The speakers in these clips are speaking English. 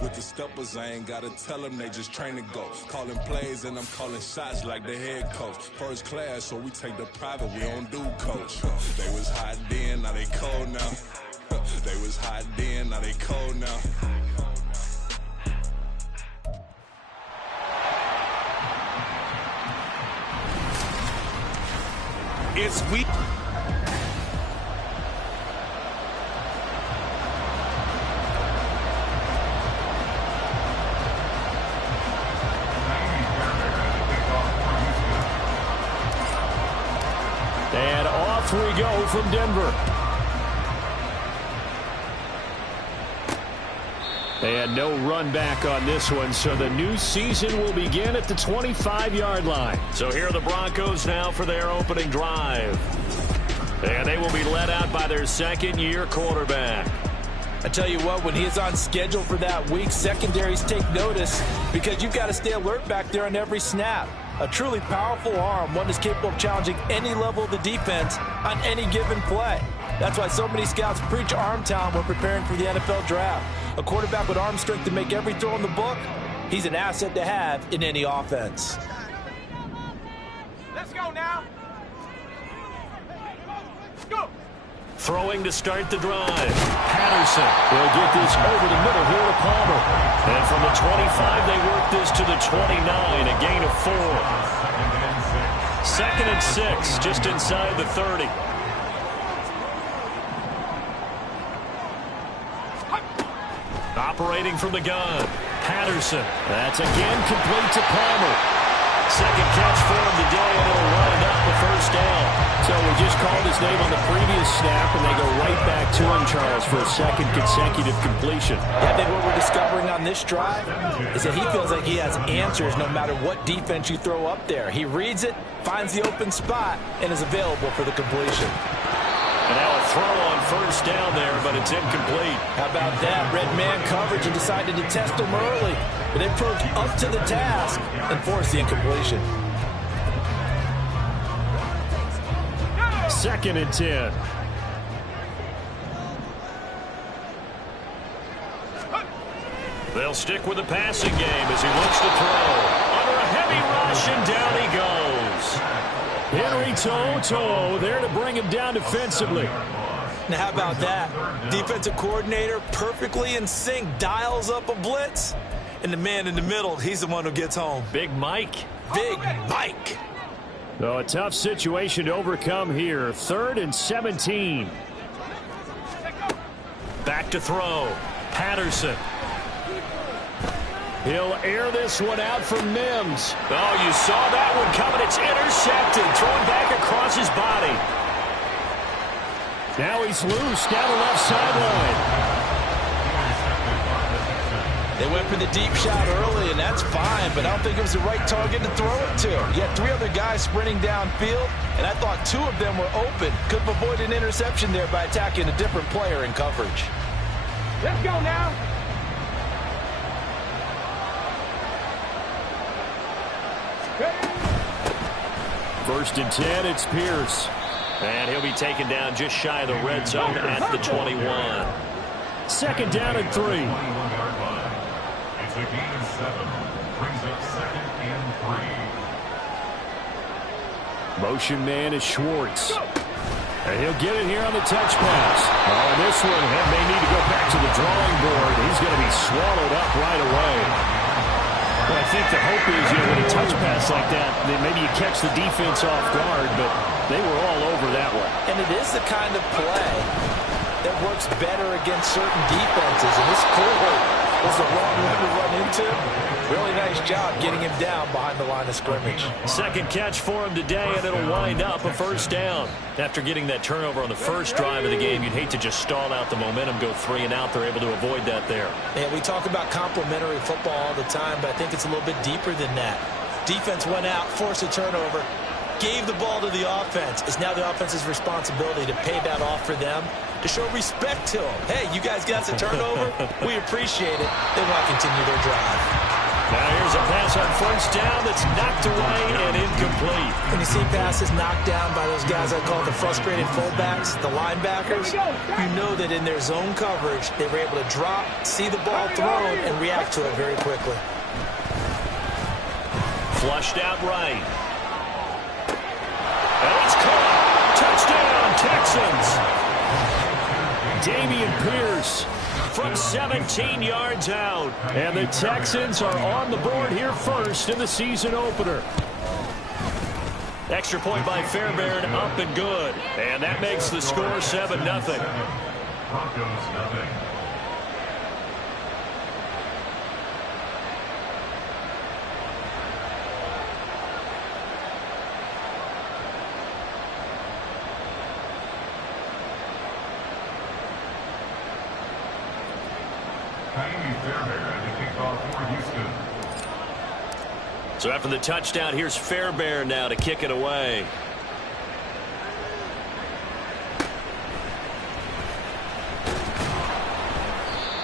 With the steppers, I ain't gotta tell them, they just train to go. Calling plays and I'm calling shots like the head coach. First class, so we take the private, we don't do coach. They was hot then, now they cold now. They was hot then, now they cold now. It's weak. And off we go from Denver. And no run back on this one, so the new season will begin at the 25-yard line. So here are the Broncos now for their opening drive. And they will be led out by their second-year quarterback. I tell you what, when he is on schedule for that week, secondaries take notice because you've got to stay alert back there on every snap. A truly powerful arm, one that's capable of challenging any level of the defense on any given play. That's why so many scouts preach arm talent when preparing for the NFL draft. A quarterback with arm strength to make every throw in the book, he's an asset to have in any offense. Let's go now. Let's go. Throwing to start the drive. Patterson will get this over the middle here to Palmer. And from the 25, they work this to the 29, a gain of 4. 2nd and 6, just inside the 30. Operating from the gun. Patterson. That's again complete to Palmer. Second catch for him today, and it'll wind up the first down. So we just called his name on the previous snap, and they go right back to him, Charles, for a second consecutive completion. I think what we're discovering on this drive is that he feels like he has answers no matter what defense you throw up there. He reads it, finds the open spot, and is available for the completion. And now a throw on first down there, but it's incomplete. How about that? Red man coverage and decided to test him early. But they proved up to the task and forced the incompletion. 2nd and 10. They'll stick with the passing game as he looks to throw. Under a heavy rush, and down he goes. Henry To'oTo'o there to bring him down defensively. Now how about that? Defensive coordinator perfectly in sync, dials up a blitz. And the man in the middle, he's the one who gets home. Big Mike. Big Mike. So a tough situation to overcome here. 3rd and 17. Back to throw. Patterson. He'll air this one out for Mims. Oh, you saw that one coming. It's intercepted. Thrown back across his body. Now he's loose down the left sideline. They went for the deep shot early, and that's fine, but I don't think it was the right target to throw it to. You had 3 other guys sprinting downfield, and I thought 2 of them were open. Could have avoided an interception there by attacking a different player in coverage. Let's go now. First and 10, it's Pierce. And he'll be taken down just shy of the red zone at the 21. 2nd down and 3. It's a gain of 7. Brings up 2nd and 3. Motion man is Schwartz. And he'll get it here on the touch pass. Oh, this one may need to go back to the drawing board. He's going to be swallowed up right away. Well, I think the hope is, with a touch pass like that, that maybe you catch the defense off guard, but they were all over that one. And it is the kind of play that works better against certain defenses, and this clearly was the wrong one to run into. Really nice job getting him down behind the line of scrimmage. Second catch for him today, and it'll wind up a first down. After getting that turnover on the first drive of the game, you'd hate to just stall out the momentum, go 3 and out. They're able to avoid that there. And we talk about complementary football all the time, but I think it's a little bit deeper than that. Defense went out, forced a turnover, gave the ball to the offense. It's now the offense's responsibility to pay that off for them, to show respect to them. Hey, you guys got the turnover? We appreciate it. They want to continue their drive. Now here's a pass on first down that's knocked away and incomplete. When you see passes knocked down by those guys I call the frustrated fullbacks, the linebackers, you know that in their zone coverage, they were able to drop, see the ball thrown, and react to it very quickly. Flushed out right. And it's caught. Touchdown, Texans. Dameon Pierce from 17 yards out. And the Texans are on the board here first in the season opener. Extra point by Fairbairn, up and good. And that makes the score 7-0. Broncos nothing. So after the touchdown, here's Fairbairn now to kick it away.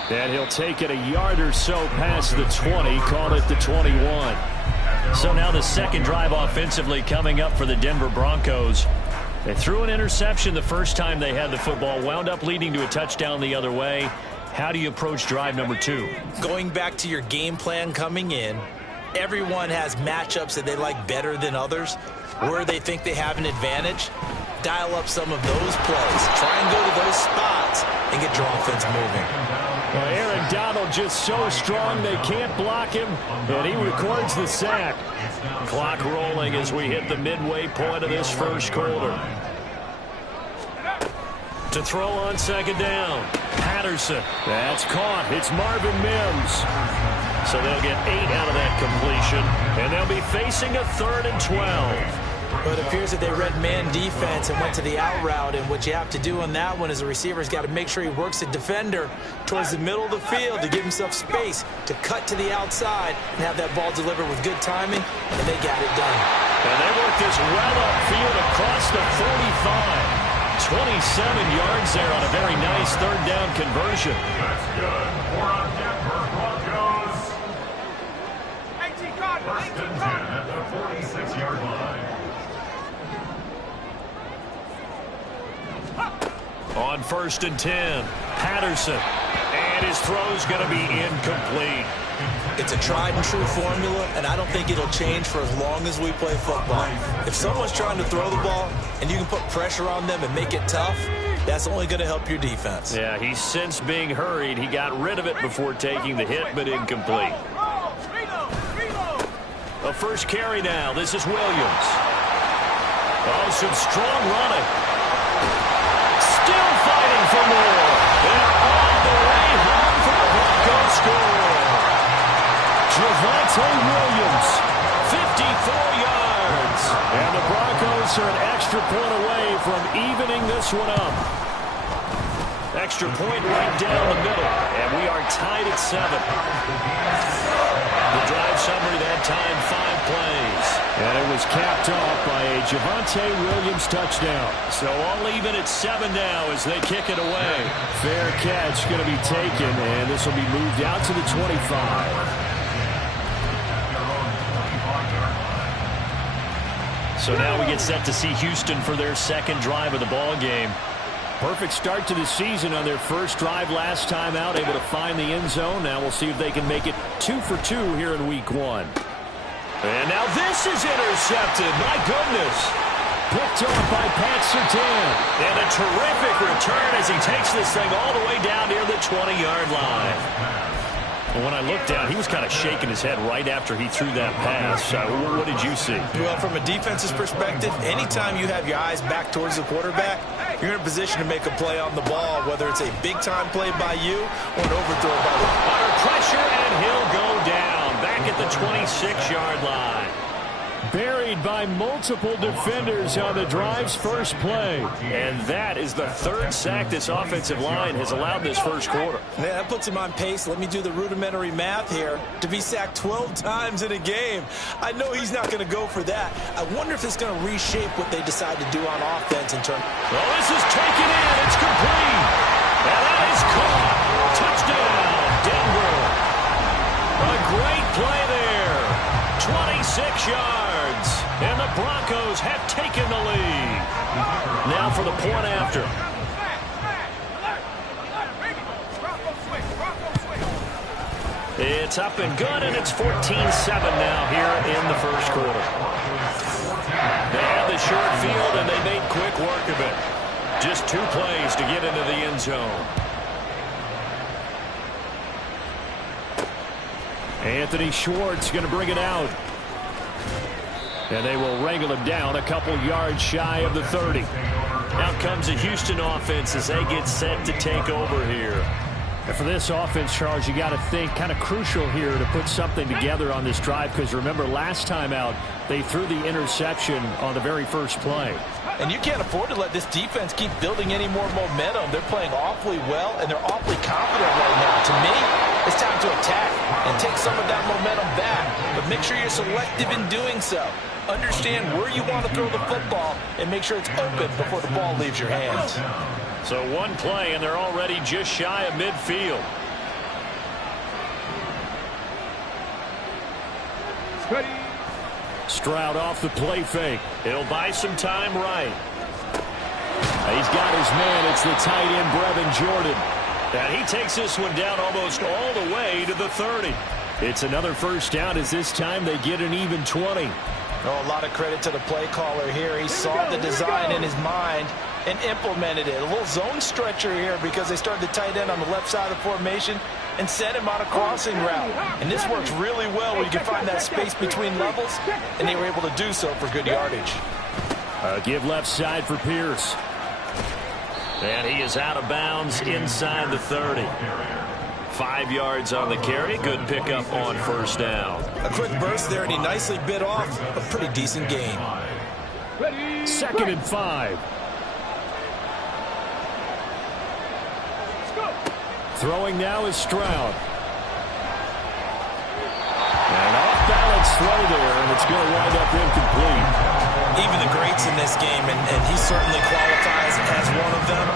And he'll take it a yard or so past the 20, call it the 21. So now the second drive offensively coming up for the Denver Broncos. They threw an interception the first time they had the football, wound up leading to a touchdown the other way. How do you approach drive number 2? Going back to your game plan coming in, everyone has matchups that they like better than others, where they think they have an advantage. Dial up some of those plays. Try and go to those spots and get your offense moving. Well, Aaron Donald just so strong they can't block him, and he records the sack. Clock rolling as we hit the midway point of this first quarter. To throw on second down, Patterson. That's caught. It's Marvin Mims. So they'll get 8 out of that completion, and they'll be facing a 3rd and 12. But it appears that they read man defense and went to the out route, and what you have to do on that one is the receiver's got to make sure he works the defender towards the middle of the field to give himself space to cut to the outside and have that ball delivered with good timing, and they got it done. And they work this well upfield across the 45. 27 yards there on a very nice 3rd down conversion. That's good. We're on Denver Broncos. 1st and 10 at the 46-yard line. On 1st and 10, Patterson. And his throw's going to be incomplete. It's a tried and true formula, and I don't think it'll change for as long as we play football. If someone's trying to throw the ball and you can put pressure on them and make it tough, that's only going to help your defense. Yeah, he's since being hurried. He got rid of it before taking the hit, but incomplete. A first carry now. This is Williams. Oh, some strong running. Still fighting for more. They're on the way home for the Broncos score. Javonte Williams, 54 yards. And the Broncos are an extra point away from evening this one up. Extra point right down the middle. And we are tied at 7. The drive summary that time, 5 plays. And it was capped off by a Javonte Williams touchdown. So all even at 7 now as they kick it away. Fair catch going to be taken, and this will be moved out to the 25. So now we get set to see Houston for their second drive of the ball game. Perfect start to the season on their first drive last time out, able to find the end zone. Now we'll see if they can make it 2 for 2 here in week 1. And now this is intercepted. My goodness. Picked off by Pat Surtain. And a terrific return as he takes this thing all the way down near the 20-yard line. When I looked down, he was kind of shaking his head right after he threw that pass. What did you see? Well, from a defense's perspective, anytime you have your eyes back towards the quarterback, you're in a position to make a play on the ball, whether it's a big-time play by you or an overthrow by the... Under pressure, and he'll go down back at the 26-yard line. Buried by multiple defenders on the drive's first play. And that is the 3rd sack this offensive line has allowed this first quarter. Man, that puts him on pace. Let me do the rudimentary math here. To be sacked 12 times in a game, I know he's not going to go for that. I wonder if it's going to reshape what they decide to do on offense in terms... Well, this is taken in. It's complete. And that is caught. Touchdown, Denver. A great play there yards. And the Broncos have taken the lead. Now for the point after. It's up and good, and it's 14-7 now here in the first quarter. They had the short field, and they made quick work of it. Just 2 plays to get into the end zone. Anthony Schwartz going to bring it out. And they will wrangle him down a couple yards shy of the 30. Out comes the Houston offense as they get set to take over here. And for this offense, Charles, you got to think kind of crucial here to put something together on this drive, because remember last time out they threw the interception on the very first play. And you can't afford to let this defense keep building any more momentum. They're playing awfully well, and they're awfully confident right now. To me, it's time to attack and take some of that momentum back, but make sure you're selective in doing so. Understand where you want to throw the football and make sure it's open before the ball leaves your hands. So 1 play, and they're already just shy of midfield. Stroud off the play fake. He'll buy some time right. He's got his man. It's the tight end, Brevin Jordan. And he takes this one down almost all the way to the 30. It's another first down, as this time they get an even 20. Oh, a lot of credit to the play caller here. He saw the design in his mind and implemented it. A little zone stretcher here because they started the tight end on the left side of the formation and sent him on a crossing route. And this works really well where you can find that space between levels, and they were able to do so for good yardage. Give left side for Pierce. And he is out of bounds inside the 30. 5 yards on the carry. Good pickup on first down. A quick burst there, and he nicely bit off a pretty decent gain. 2nd and 5. Throwing now is Stroud. An off-balance throw there, and it's going to wind up incomplete. Even the greats in this game, and he certainly qualifies as one of them,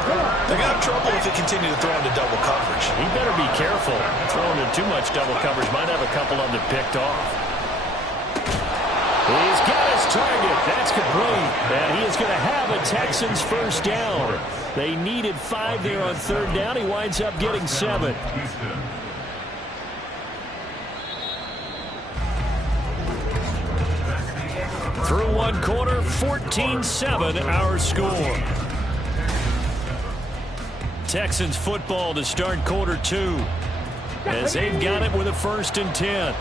they're going to have trouble if they continue to throw into double coverage. He better be careful. Throwing in too much double coverage might have a couple of them picked off. He's got his target. That's complete. And he is going to have a Texans first down. They needed 5 there on 3rd down. He winds up getting 7. Through 1 quarter, 14-7 our score. Texans football to start quarter 2, as they've got it with a 1st and 10.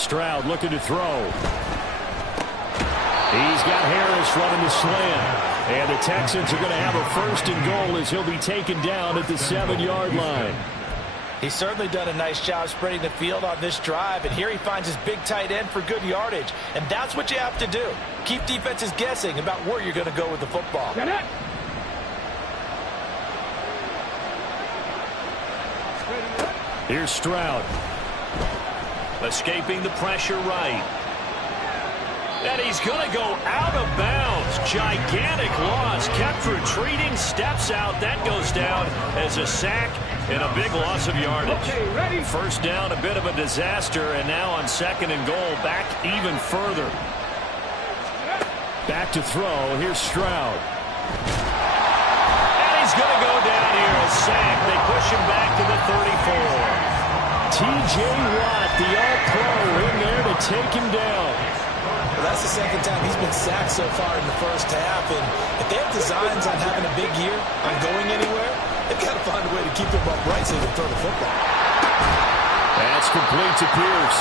Stroud looking to throw. He's got Harris running the slant. And the Texans are going to have a 1st and goal as he'll be taken down at the 7-yard line. He's certainly done a nice job spreading the field on this drive, and here he finds his big tight end for good yardage. And that's what you have to do. Keep defenses guessing about where you're going to go with the football. Here's Stroud. Escaping the pressure right. And he's going to go out of bounds. Gigantic loss. Kept retreating. Steps out. That goes down as a sack and a big loss of yardage. First down, a bit of a disaster. And now on 2nd and goal, back even further. Back to throw. Here's Stroud. And he's going to go down here. A sack. They push him back to the 34. T.J. Watt, the all-pro, in there to take him down. Well, that's the 2nd time he's been sacked so far in the first half. And if they have designs on having a big year, on going anywhere, they've got to find a way to keep him upright so they can throw the football. That's complete to Pierce.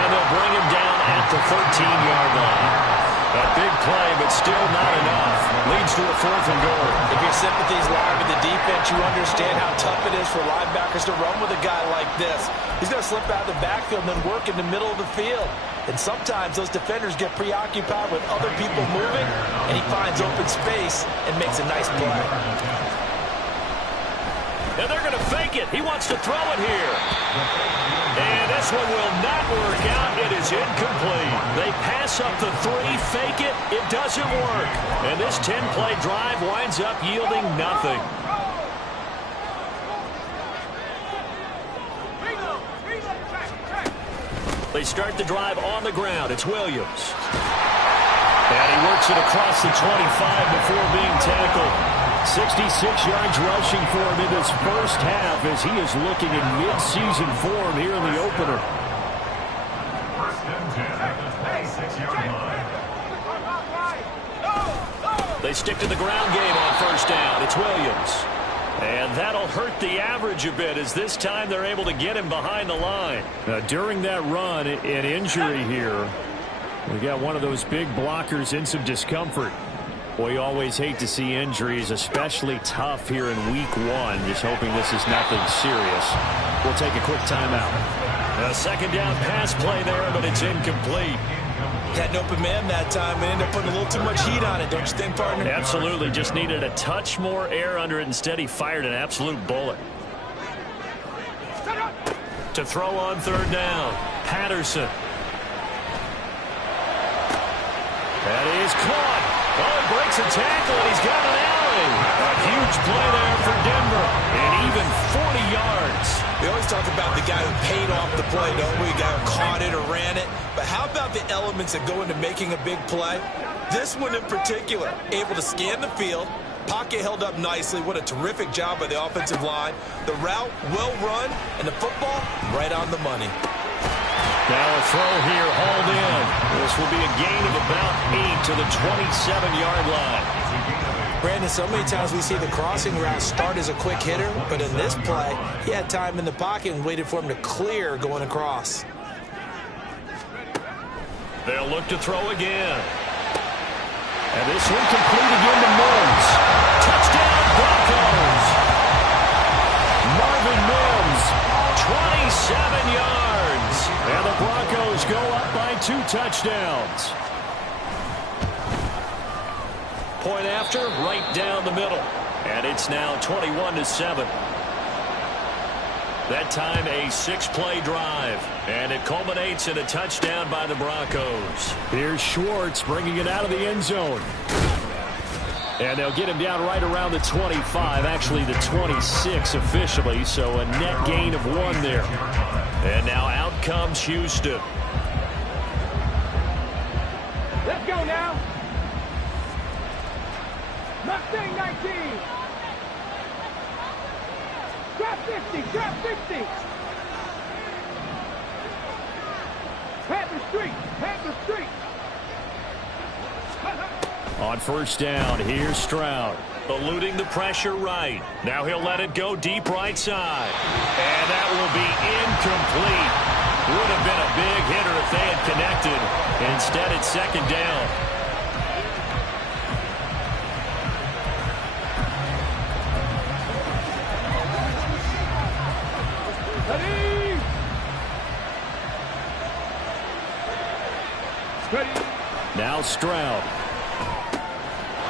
And they'll bring him down at the 13-yard line. A big play, but still not enough. Leads to a 4th and goal. If your sympathies lie with the defense, you understand how tough it is for linebackers to run with a guy like this. He's going to slip out of the backfield and then work in the middle of the field. And sometimes those defenders get preoccupied with other people moving, and he finds open space and makes a nice play. And they're going to fake it. He wants to throw it here. And this one will not work out. It is incomplete. They pass up the 3, fake it. It doesn't work. And this 10-play drive winds up yielding nothing. They start the drive on the ground. It's Williams. And he works it across the 25 before being tackled. 66 yards rushing for him in this first half as he is looking in mid-season form here in the opener. First and 10 at the 26-yard line. They stick to the ground game on first down. It's Williams. And that'll hurt the average a bit as this time they're able to get him behind the line. Now, during that run, an injury here. We got one of those big blockers in some discomfort. We always hate to see injuries, especially tough here in week one. Just hoping this is nothing serious. We'll take a quick timeout. A second down pass play there, but it's incomplete. Had an open man that time and ended up putting a little too much heat on it, don't you think, partner? Absolutely. Just needed a touch more air under it. Instead, he fired an absolute bullet. To throw on third down, Patterson. That is caught. Oh, he breaks a tackle, and he's got an alley. A huge play there for Denver. And even 40 yards. We always talk about the guy who paid off the play, don't we? The guy who caught it or ran it. But how about the elements that go into making a big play? This one in particular, able to scan the field. Pocket held up nicely. What a terrific job by the offensive line. The route, well run, and the football, right on the money. Now a throw here, hauled in. This will be a gain of about 8 to the 27-yard line. Brandon, so many times we see the crossing route start as a quick hitter, but in this play, he had time in the pocket and waited for him to clear going across. They'll look to throw again. And this one complete again to Mims. Touchdown, Broncos. Marvin Mims, 27 yards. And the Broncos go up by 2 touchdowns. Point after, right down the middle. And it's now 21-7. That time a 6-play drive. And it culminates in a touchdown by the Broncos. Here's Schwartz bringing it out of the end zone. And they'll get him down right around the 25, actually the 26 officially, so a net gain of 1 there. And now out comes Houston. Let's go now. Mustang 19. Drop 50, drop 50. Panther Street, Panther Street. On first down, here's Stroud. Eluding the pressure right. Now he'll let it go deep right side. And that will be incomplete. Would have been a big hitter if they had connected. Instead, it's second down. Ready. Now Stroud.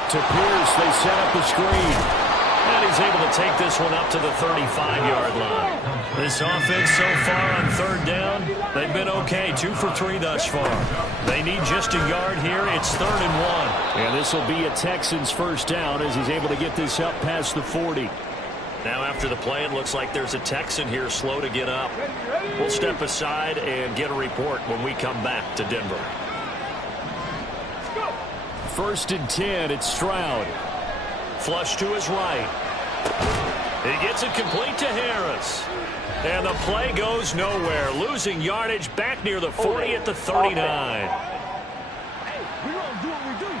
To Pierce, they set up the screen. And he's able to take this one up to the 35-yard line. This offense so far on third down, they've been okay. 2 for 3 thus far. They need just a yard here. It's 3rd and 1. And this will be a Texans first down as he's able to get this up past the 40. Now after the play, it looks like there's a Texan here slow to get up. We'll step aside and get a report when we come back to Denver. First and 10, it's Stroud. Flush to his right. He gets it complete to Harris. And the play goes nowhere. Losing yardage back near the 40 at the 39. Hey, we don't do what we do.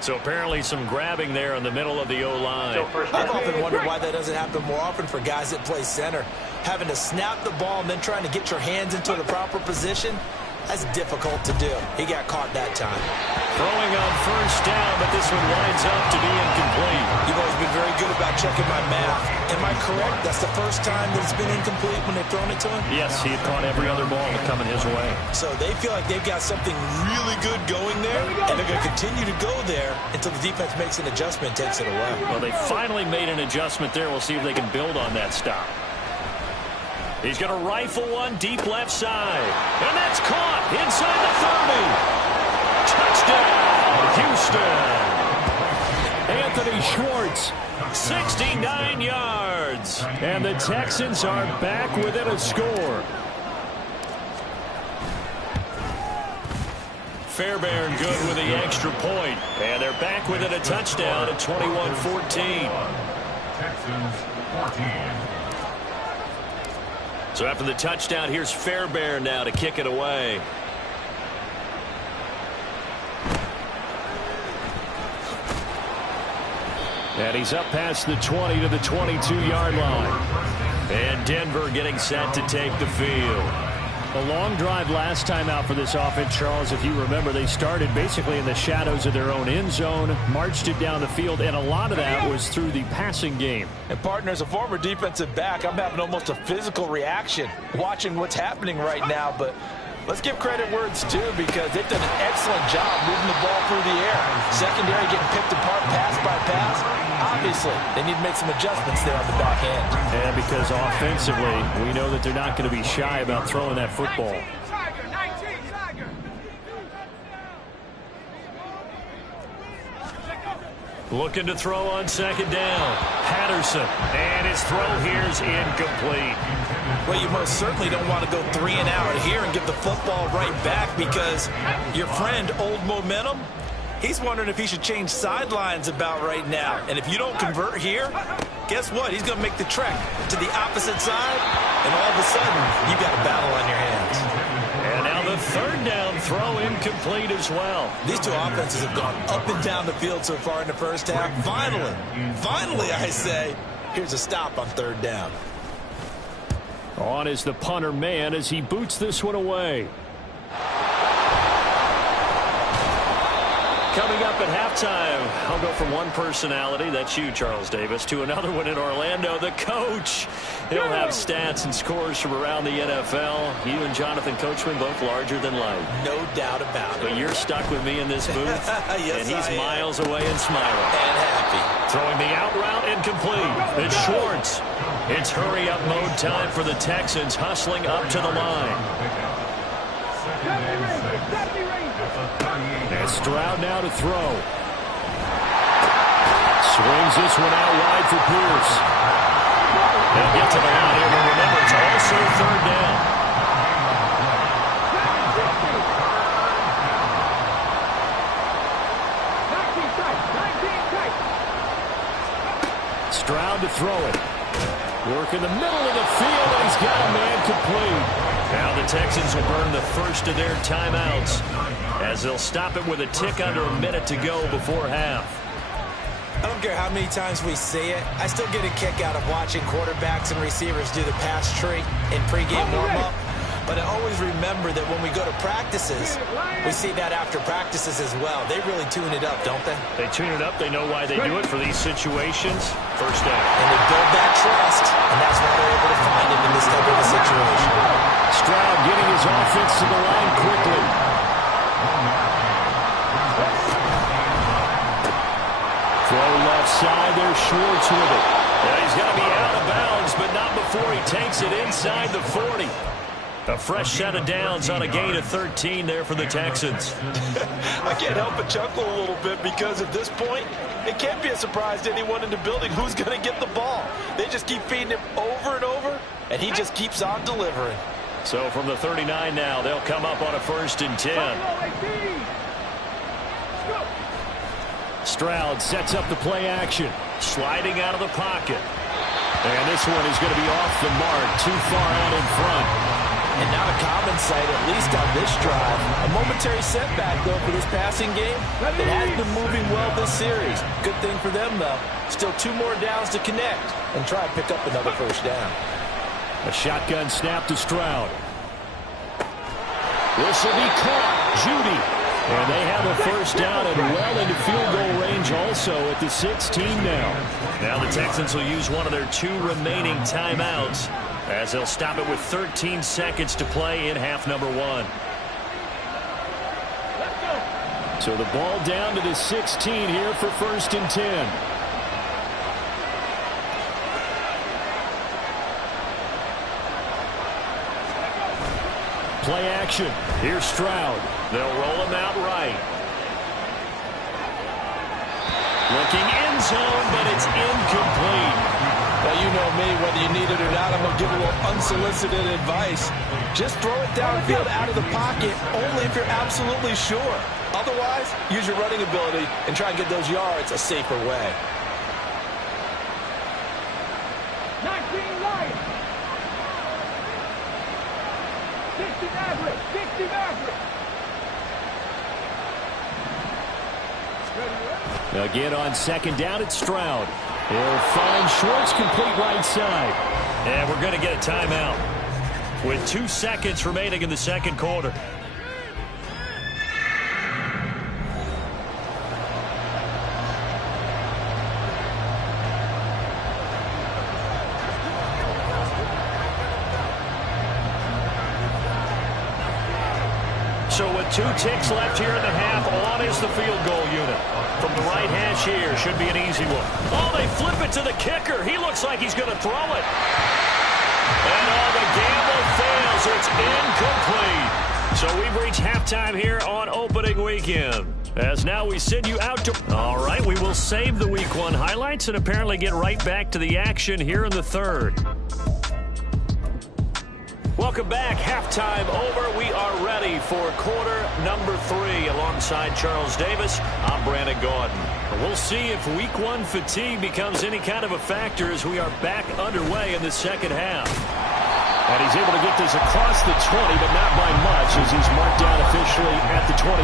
So apparently some grabbing there in the middle of the O-line. I've often wondered why that doesn't happen more often for guys that play center. Having to snap the ball and then trying to get your hands into the proper position, that's difficult to do. He got caught that time. Throwing on first down, but this one winds up to be incomplete. You've always been very good about checking my math. Am I correct? That's the first time that it's been incomplete when they've thrown it to him? Yes, he had caught every other ball coming his way. So they feel like they've got something really good going there, and they're going to continue to go there until the defense makes an adjustment and takes it away. Well, they finally made an adjustment there. We'll see if they can build on that stop. He's going to rifle one deep left side. And that's caught inside the 30. Touchdown, Houston. Anthony Schwartz. 69 yards. And the Texans are back within a score. Fairbairn good with the extra point. And they're back within a touchdown at 21-14. Texans 14. So after the touchdown, here's Fairbairn now to kick it away. And he's up past the 20 to the 22-yard line. And Denver getting set to take the field. A long drive last time out for this offense, Charles. If you remember, they started basically in the shadows of their own end zone, marched it down the field, and a lot of that was through the passing game. And partner, as a former defensive back, I'm having almost a physical reaction watching what's happening right now. But let's give credit where it's due, because they've done an excellent job moving the ball through the air. Secondary getting picked apart pass by pass. Obviously, they need to make some adjustments there on the back end. And because offensively, we know that they're not going to be shy about throwing that football. Looking to throw on second down. Patterson. And his throw here's incomplete. Well, you most certainly don't want to go 3 and out here and give the football right back, because your friend, Old Momentum, he's wondering if he should change sidelines about right now. And if you don't convert here, guess what? He's going to make the trek to the opposite side, and all of a sudden, you've got a battle on your hands. And now the third down throw incomplete as well. These two offenses have gone up and down the field so far in the first half. Finally, I say, here's a stop on third down. On is the punter man as he boots this one away. Coming up at halftime, I'll go from one personality, that's you, Charles Davis, to another one in Orlando, the coach. He'll have stats and scores from around the NFL. You and Jonathan Coachman both larger than life. No doubt about it. But you're stuck with me in this booth, yes, and he's miles away and smiling. And happy. Throwing the out route incomplete. It's Schwartz. It's hurry-up mode time for the Texans, hustling up to the line. And Stroud now to throw. Swings this one out wide for Pierce. They'll get to the line here, but remember, it's also third down. Stroud to throw it. Work in the middle of the field, and he's got a man complete. Now the Texans will burn the first of their timeouts, as they'll stop it with a tick under a minute to go before half. I don't care how many times we see it. I still get a kick out of watching quarterbacks and receivers do the pass tree in pregame warm-up. But I always remember that when we go to practices, we see that after practices as well. They really tune it up, don't they? They tune it up. They know why they do it for these situations. First down. And they build that trust, and that's why they're able to find him in this type of a situation. Stroud getting his offense to the line quickly. Throw left side. There's Schwartz with it. Yeah, he's going to be out of bounds, but not before he takes it inside the 40. A fresh set of downs on a gain of 13 there for the Texans. I can't help but chuckle a little bit, because at this point, it can't be a surprise to anyone in the building who's going to get the ball. They just keep feeding him over and over, and he just keeps on delivering. So from the 39 now, they'll come up on a 1st and 10. Stroud sets up the play action. Sliding out of the pocket. And this one is going to be off the mark, too far out in front. And not a common sight, at least on this drive. A momentary setback, though, for this passing game. It has been moving well this series. Good thing for them, though. Still 2 more downs to connect and try to pick up another first down. A shotgun snap to Stroud. This will be caught. Judy. And they have a first down and well into field goal range also at the 16 now. Now the Texans will use one of their 2 remaining timeouts, as they'll stop it with 13 seconds to play in half number 1. So the ball down to the 16 here for 1st and 10. Play action. Here's Stroud. They'll roll him out right. Looking end zone, but it's incomplete. Well, you know me, whether you need it or not, I'm going to give a little unsolicited advice. Just throw it downfield out of the pocket only if you're absolutely sure. Otherwise, use your running ability and try and get those yards a safer way. 19 Lions. 60 Maverick. 60 Maverick. Again on second down, it's Stroud. He'll find Schwartz, complete right side. And we're going to get a timeout with 2 seconds remaining in the second quarter. So with 2 ticks left here in the half, on is the field goal unit. From the right hash here, should be an easy one. Oh, they flip it to the kicker. He looks like he's going to throw it. And the gamble fails. It's incomplete. So we've reached halftime here on opening weekend. As now we send you out to... All right, we will save the Week 1 highlights and apparently get right back to the action here in the third. Welcome back. Halftime over. We are ready for quarter number 3 alongside Charles Davis. I'm Brandon Gordon. We'll see if Week 1 fatigue becomes any kind of a factor as we are back underway in the second half. And he's able to get this across the 20, but not by much as he's marked down officially at the 21.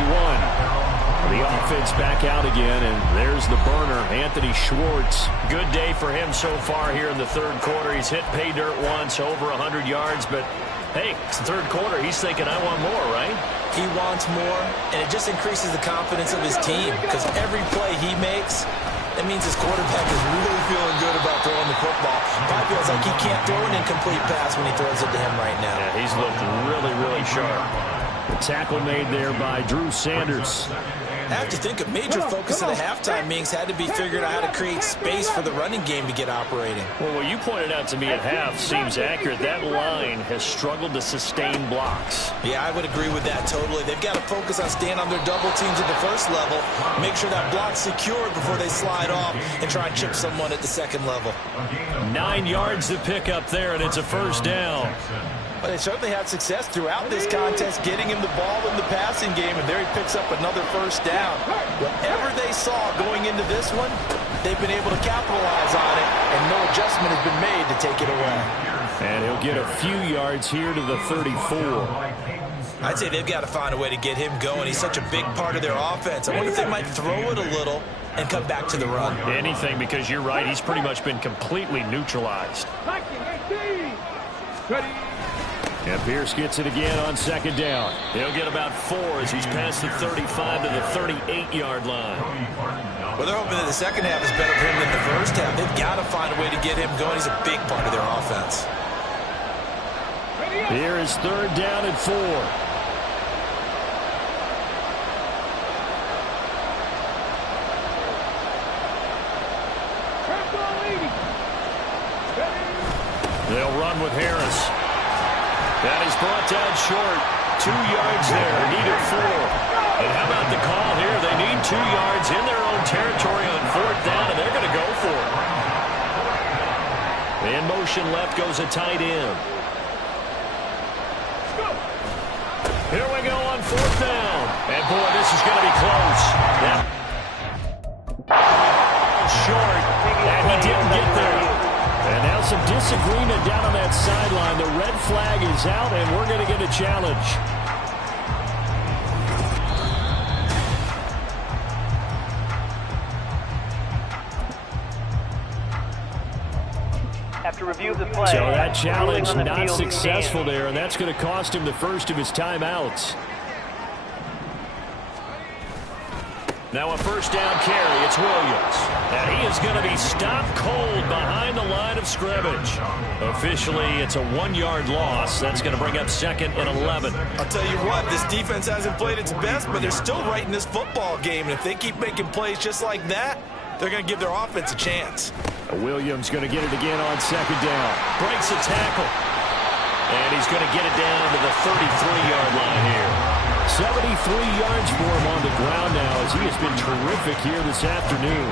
The offense back out again, and there's the burner, Anthony Schwartz. Good day for him so far here in the third quarter. He's hit pay dirt once, over 100 yards, but hey, it's the third quarter. He's thinking, I want more, right? He wants more, and it just increases the confidence of his team because every play he makes, it means his quarterback is really feeling good about throwing the football. Probably feels like he can't throw an incomplete pass when he throws it to him right now. Yeah, he's looked really, really sharp. The tackle made there by Drew Sanders. I have to think a major focus of the halftime meetings had to be figuring out how to create space for the running game to get operating. Well, what you pointed out to me at half seems accurate. That line has struggled to sustain blocks. Yeah, I would agree with that totally. They've got to focus on staying on their double teams at the first level, make sure that block's secured before they slide off and try and chip someone at the second level. 9 yards to pick up there, and it's a first down. But they certainly had success throughout this contest getting him the ball in the passing game, and there he picks up another first down. Whatever they saw going into this one, they've been able to capitalize on it, and no adjustment has been made to take it away. And he'll get a few yards here to the 34. I'd say they've got to find a way to get him going. He's such a big part of their offense. I wonder if they might throw it a little and come back to the run. Anything, because you're right, he's pretty much been completely neutralized. Ready. And Pierce gets it again on second down. He'll get about 4 as he's past the 35 to the 38-yard line. Well, they're hoping that the second half is better for him than the first half. They've got to find a way to get him going. He's a big part of their offense. Here is third down and 4. They'll run with Harris. That is brought down short. 2 yards there. Needed 4. And how about the call here? They need 2 yards in their own territory on fourth down, and they're going to go for it. In motion left goes a tight end. Here we go on fourth down. And, boy, this is going to be close. Short. And he didn't get there. And now some disagreement down on that sideline. The red flag is out, and we're going to get a challenge. After review of the play, so that challenge not successful there, and that's going to cost him the first of his timeouts. Now a first down carry. It's Williams. And he is going to be stopped cold behind the line of scrimmage. Officially, it's a 1-yard loss. That's going to bring up second and 11. I'll tell you what, this defense hasn't played its best, but they're still right in this football game. And if they keep making plays just like that, they're going to give their offense a chance. Williams going to get it again on second down. Breaks a tackle. And he's going to get it down to the 33-yard line here. 73 yards for him on the ground now as he has been terrific here this afternoon.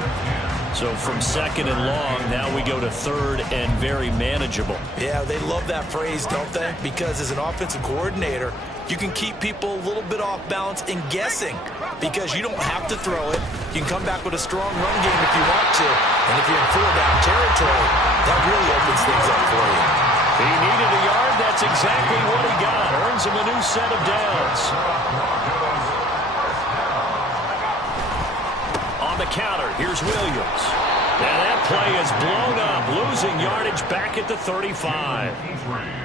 So from second and long, now we go to third and very manageable. Yeah, they love that phrase, don't they? Because as an offensive coordinator, you can keep people a little bit off balance and guessing because you don't have to throw it. You can come back with a strong run game if you want to. And if you're in four-down territory, that really opens things up for you. He needed a yard. That's exactly what he got. Earns him a new set of downs. On the counter, here's Williams. And that play is blown up, losing yardage back at the 35.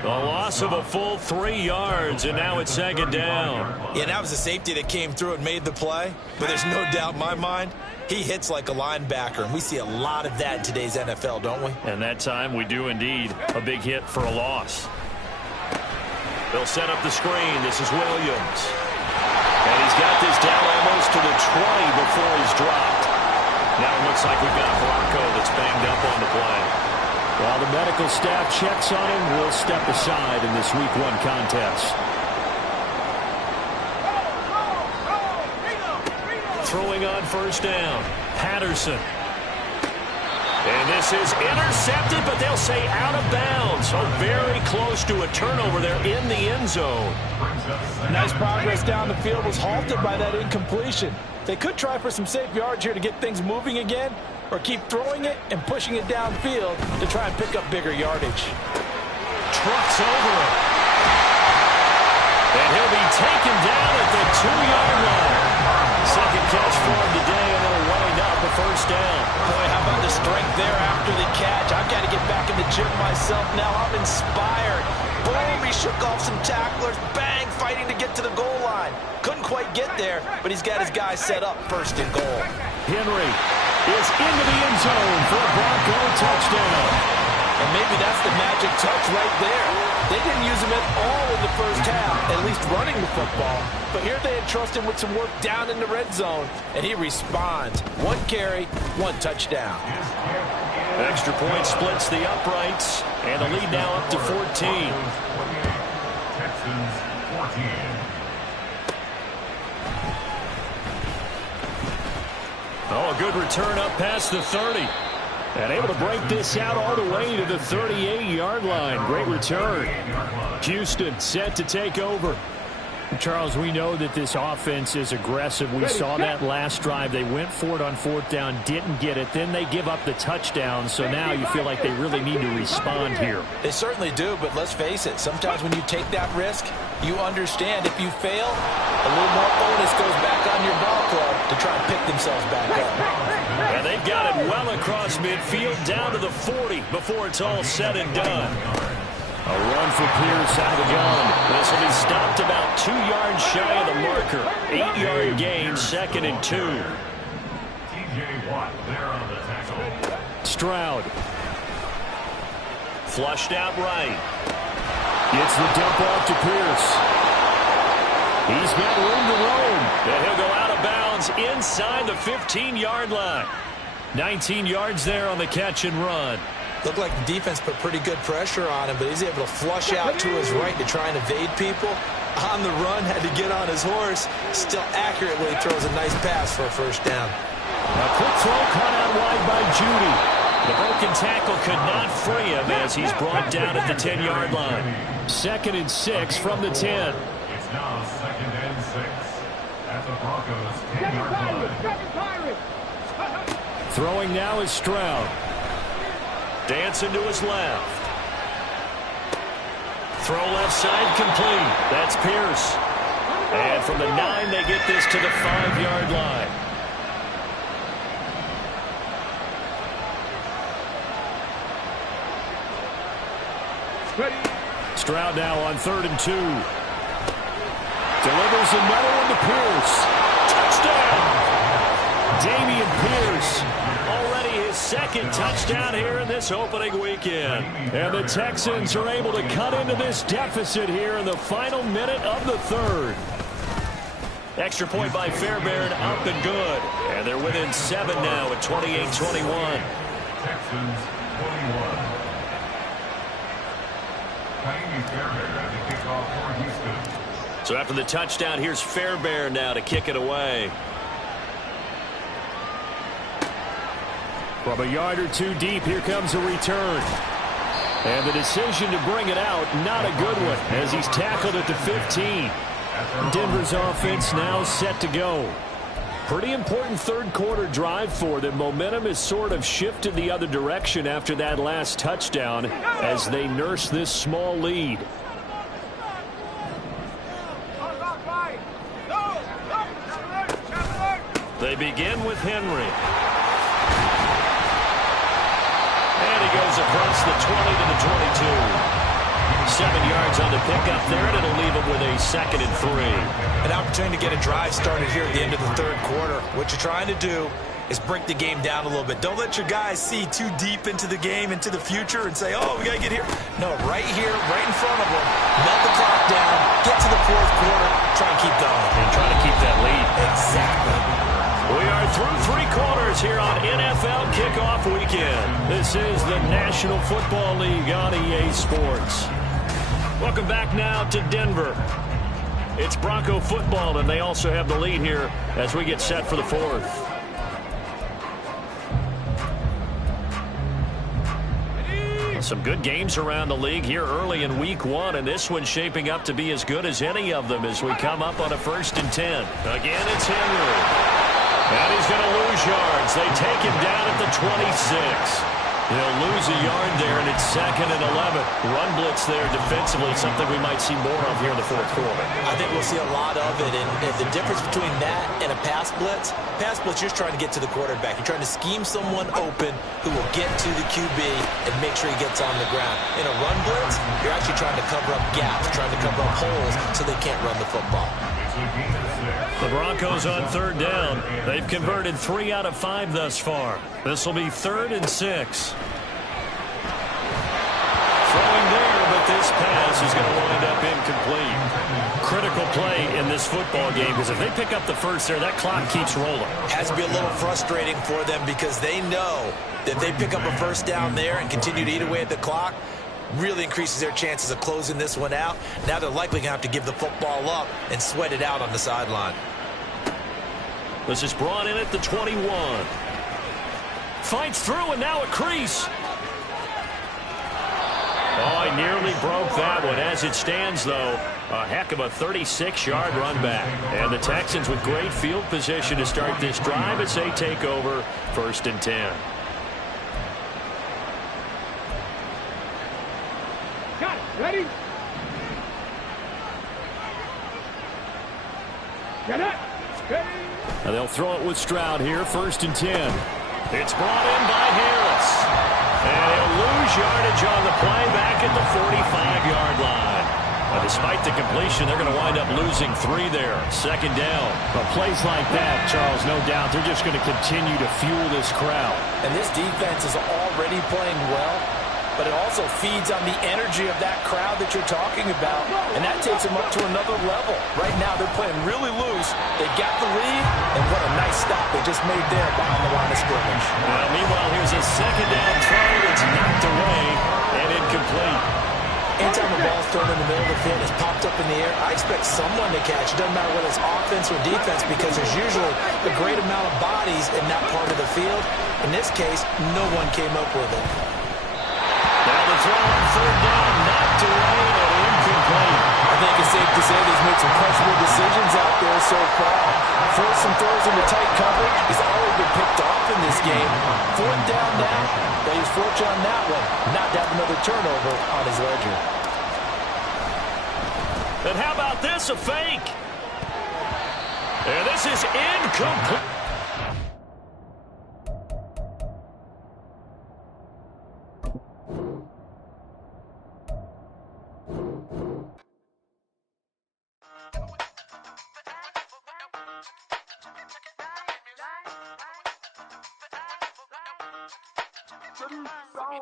A loss of a full 3 yards, and now it's second down. Yeah, that was a safety that came through and made the play. But there's no doubt in my mind, he hits like a linebacker, and we see a lot of that in today's NFL, don't we? And that time we do indeed. A big hit for a loss. They'll set up the screen. This is Williams. And he's got this down almost to the 20 before he's dropped. Now it looks like we've got Bronco that's banged up on the play. While the medical staff checks on him, we'll step aside in this Week 1 contest. Throwing on first down, Patterson. And this is intercepted, but they'll say out of bounds. So very close to a turnover there in the end zone. Nice progress down the field was halted by that incompletion. They could try for some safe yards here to get things moving again, or keep throwing it and pushing it downfield to try and pick up bigger yardage. Trucks over him. And he'll be taken down at the 2-yard line. Second catch for him today, and it'll wind up a first down. Boy, how about the strength there after the catch? I've got to get back in the gym myself now. I'm inspired. Boom, he shook off some tacklers. Bang, fighting to get to the goal line. Couldn't quite get there, but he's got his guy set up first and goal. Henry is into the end zone for a Bronco touchdown. And maybe that's the magic touch right there. They didn't use him at all in the first half, at least running the football. But here they entrust him with some work down in the red zone, and he responds. 1 carry, 1 touchdown. Extra point splits the uprights, and the lead now up to 14. Texans 14. Oh, a good return up past the 30. And able to break this out all the way to the 38-yard line. Great return. Houston set to take over. Charles, we know that this offense is aggressive. We saw that last drive. They went for it on 4th down, didn't get it. Then they give up the touchdown. So now you feel like they really need to respond here. They certainly do, but let's face it. Sometimes when you take that risk, you understand if you fail, a little more onus goes back on your ball club to try and pick themselves back up. And they've got it well across midfield down to the 40 before it's all said and done. A run for Pierce out of the gun. This will be stopped about 2 yards shy of the marker. 8-yard gain, 2nd and 2. TJ Watt there on the tackle. Stroud. Flushed out right. Gets the dump off to Pierce. He's got room to roam. And he'll go out of bounds inside the 15-yard line. 19 yards there on the catch and run. Looked like the defense put pretty good pressure on him, but he's able to flush out to his right to try and evade people. On the run, had to get on his horse. Still accurately throws a nice pass for a first down. A quick throw caught out wide by Judy. The broken tackle could not free him as he's brought down at the 10-yard line. 2nd and 6 from the 10. It's now 2nd and 6 at the Broncos 10-yard line. Throwing now is Stroud. Dancing to his left. Throw left side complete. That's Pierce. And from the 9, they get this to the 5-yard line. Stroud now on 3rd and 2. Delivers another one to Pierce. Touchdown! Damian Pierce. Already his 2nd touchdown here in this opening weekend. And the Texans are able to cut into this deficit here in the final minute of the 3rd. Extra point by Fairbairn, up and good. And they're within 7 now at 28-21. Texans 21. Fairbairn at the kickoff for Houston. So after the touchdown, here's Fairbairn now to kick it away. From a yard or two deep, here comes a return. And the decision to bring it out, not a good one, as he's tackled at the 15. Denver's offense now set to go. Pretty important third quarter drive for them. Momentum has sort of shifted the other direction after that last touchdown as they nurse this small lead. They begin with Henry. And he goes across the 20 to the 22. 7 yards on the pickup there, and it'll leave him with a 2nd and 3. An opportunity to get a drive started here at the end of the third quarter. What you're trying to do is break the game down a little bit. Don't let your guys see too deep into the game, into the future, and say, oh, we got to get here. No, right here, right in front of them. Melt the clock down, get to the fourth quarter, try and keep going. And try to keep that lead. Exactly. We are through 3 quarters here on NFL Kickoff Weekend. This is the National Football League on EA Sports. Welcome back now to Denver. It's Bronco football, and they also have the lead here as we get set for the fourth. Some good games around the league here early in week 1, and this one's shaping up to be as good as any of them as we come up on a 1st and 10. Again, it's Henry. And he's going to lose yards. They take him down at the 26. He'll lose a yard there, and it's 2nd and 11. Run blitz there defensively, something we might see more of here in the fourth quarter. I think we'll see a lot of it, and the difference between that and a pass blitz, you're just trying to get to the quarterback. You're trying to scheme someone open who will get to the QB and make sure he gets on the ground. In a run blitz, you're actually trying to cover up gaps, trying to cover up holes so they can't run the football. The Broncos on 3rd down. They've converted 3 out of 5 thus far. This will be 3rd and 6. Throwing there, but this pass is going to wind up incomplete. Critical play in this football game because if they pick up the first there, that clock keeps rolling. Has to be a little frustrating for them because they know that if they pick up a first down there and continue to eat away at the clock, really increases their chances of closing this one out. Now they're likely going to have to give the football up and sweat it out on the sideline. This is brought in at the 21. Fights through, and now a crease. Oh, he nearly broke that one. As it stands, though, a heck of a 36-yard run back. And the Texans with great field position to start this drive as they take over 1st and 10. Got it. Ready? Get it. Ready. Now they'll throw it with Stroud here, 1st and 10. It's brought in by Harris. And he'll lose yardage on the play back at the 45-yard line. Despite the completion, they're going to wind up losing 3 there. 2nd down. But plays like that, Charles, no doubt, they're just going to continue to fuel this crowd. And this defense is already playing well, but it also feeds on the energy of that crowd that you're talking about, and that takes them up to another level. Right now, they're playing really loose. They got the lead, and what a nice stop they just made there behind the line of scrimmage. Meanwhile, here's a 2nd down throw that's knocked away and incomplete. Anytime the ball's thrown in the middle of the field, it's popped up in the air, I expect someone to catch. It doesn't matter whether it's offense or defense because there's usually a great amount of bodies in that part of the field. In this case, no one came up with it. Now the throw on 3rd down, knocked away and incomplete. I think it's safe to say that he's made some questionable decisions out there so far. Forced some throws into tight coverage. He's already been picked off in this game. 4th down now, but he's fortunate on that one not to have another turnover on his ledger. And how about this, a fake? And this is incomplete.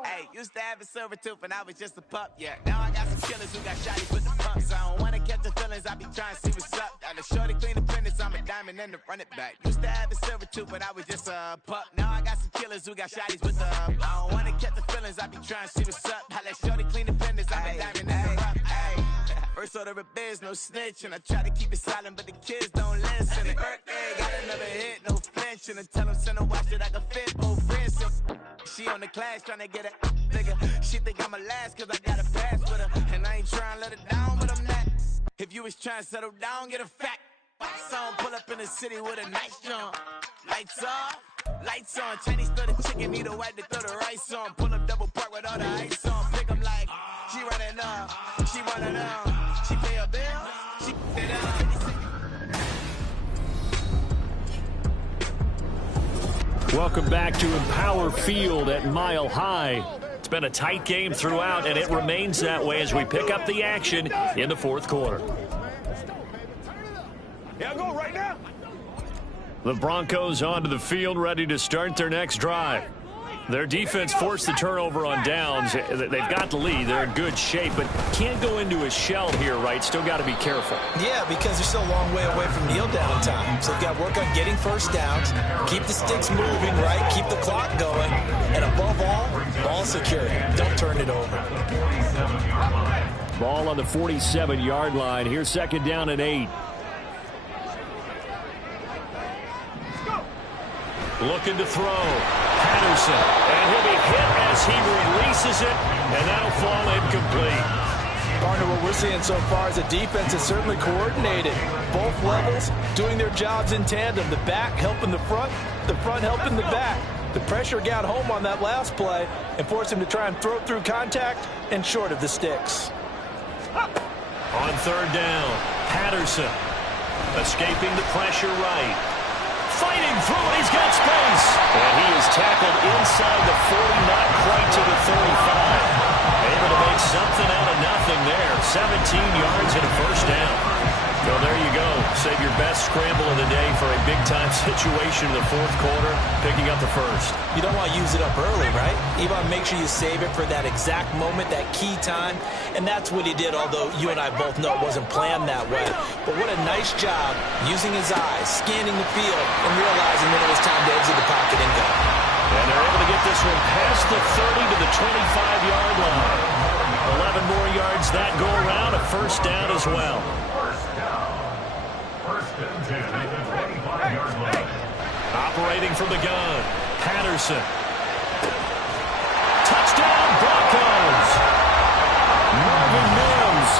Hey, used to have a silver tooth when I was just a pup, yeah. Now I got some killers who got shotties with the pumps. I don't wanna catch the feelings, I be trying to see what's up. Got a shorty clean the fitness, I'm a diamond and to run it back. Used to have a silver tooth when I was just a pup. Now I got some killers who got shotties with the I don't wanna catch the feelings, I be trying to see what's up. I let shorty clean the fitness, I'm a diamond and to run. Hey, first sort of a biz, no snitch. And I try to keep it silent, but the kids don't listen. And birthday, got another hit, no flinching. And tell them send a watch that I can fit, oh ransom. She on the class trying to get it nigga. She think I'm a last cause I got a pass with her. And I ain't trying to let her down, but I'm not. If you was trying to settle down, get a fact. Song pull up in the city with a nice jump. Lights off, lights on. Chinese throw the chicken, need a wipe to throw the rice on. Pull up double park with all the ice on. Pick 'em like, she running up, she running up. She pay her bills, she pay it up. Welcome back to Empower Field at Mile High. It's been a tight game throughout, and it remains that way as we pick up the action in the fourth quarter. Yeah, go right now. The Broncos onto the field, ready to start their next drive. Their defense forced the turnover on downs. They've got the lead. They're in good shape, but can't go into a shell here, right? Still got to be careful. Yeah, because they're still a long way away from kneel down time. So they've got to work on getting first downs, keep the sticks moving, right? Keep the clock going. And above all, ball security. Don't turn it over. Ball on the 47-yard line. Here's second down and 8. Looking to throw. Patterson. And he'll be hit as he releases it, and that'll fall incomplete. Partner, what we're seeing so far is the defense is certainly coordinated. Both levels doing their jobs in tandem. The back helping the front helping the back. The pressure got home on that last play and forced him to try and throw through contact and short of the sticks. On third down, Patterson escaping the pressure right. Fighting through it, he's got space. And he is tackled inside the 40, not quite to the 35. Able to make something out of nothing there. 17 yards and a first down. Well, there you go. Save your best scramble of the day for a big-time situation in the fourth quarter, picking up the first. You don't want to use it up early, right? You want to make sure you save it for that exact moment, that key time. And that's what he did, although you and I both know it wasn't planned that way. But what a nice job using his eyes, scanning the field, and realizing when it was time to exit the pocket and go. And they're able to get this one past the 30 to the 25-yard line. 11 more yards that go around, a first down as well. First and 10 at the 25-yard line. Operating from the gun, Patterson. Touchdown, Broncos! Marvin Mims,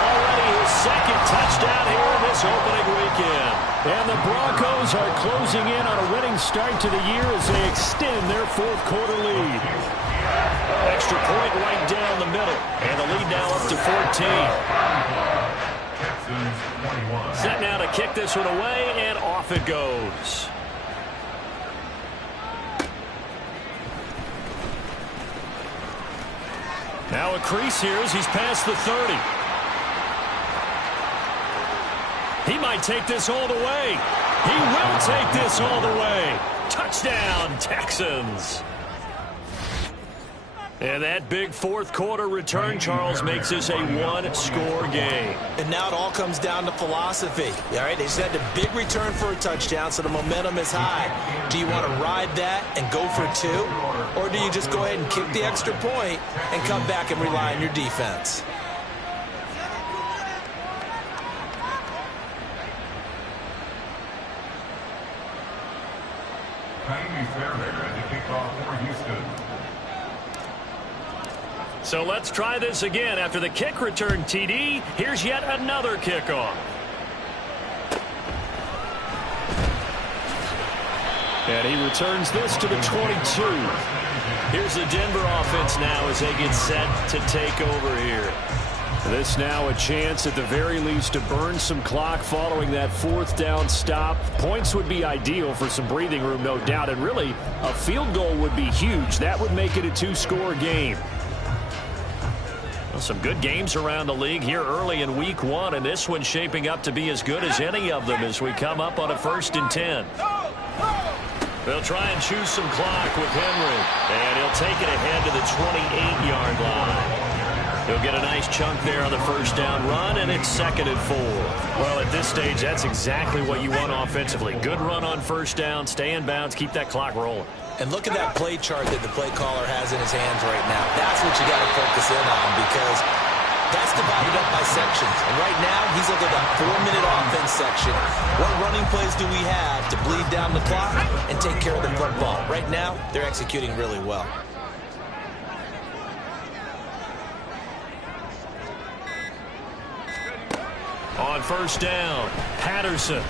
already his second touchdown here this opening weekend. And the Broncos are closing in on a winning start to the year as they extend their fourth quarter lead. Extra point right down the middle, and the lead now up to 14. Set now to kick this one away, and off it goes. Now a crease here as he's past the 30. He might take this all the way. He will take this all the way. Touchdown, Texans. And that big fourth quarter return, Charles, makes this a one-score game. And now it all comes down to philosophy. All right, they just had a big return for a touchdown, so the momentum is high. Do you want to ride that and go for two? Or do you just go ahead and kick the extra point and come back and rely on your defense? Miami Fairhair at the kickoff for Houston. So let's try this again. After the kick return TD, here's yet another kickoff. And he returns this to the 22. Here's the Denver offense now as they get set to take over here. This now a chance at the very least to burn some clock following that fourth down stop. Points would be ideal for some breathing room, no doubt. And really, a field goal would be huge. That would make it a two-score game. Well, some good games around the league here early in week one, and this one's shaping up to be as good as any of them as we come up on a 1st and 10. They'll try and choose some clock with Henry, and he'll take it ahead to the 28-yard line. He'll get a nice chunk there on the first down run, and it's 2nd and 4. Well, at this stage, that's exactly what you want offensively. Good run on first down, stay in bounds, keep that clock rolling. And look at that play chart that the play caller has in his hands right now. That's what you got to focus in on, because that's divided up by sections. And right now, he's looking at that 4-minute offense section. What running plays do we have to bleed down the clock and take care of the football? Right now, they're executing really well. On first down, Patterson.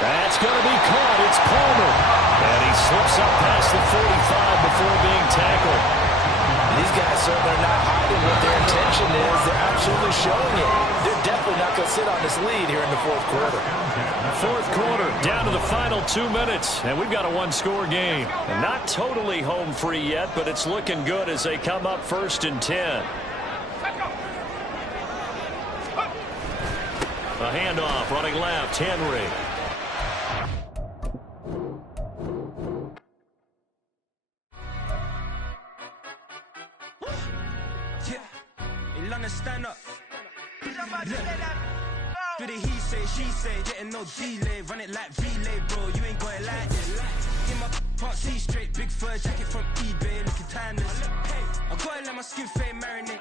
That's going to be caught. It's Palmer. And he slips up past the 45 before being tackled. These guys certainly are not hiding what their intention is. They're absolutely showing it. They're definitely not going to sit on this lead here in the fourth quarter. Fourth quarter, down to the final 2 minutes. And we've got a one-score game. And not totally home free yet, but it's looking good as they come up 1st and 10. A handoff, running left, Henry. Stand up. Do the he say, she say, getting no delay, run it like relay, bro. You ain't got it like this. In my can't see straight, big fur jacket from eBay, looking timeless. Hey, I gotta let my skin fade marinate.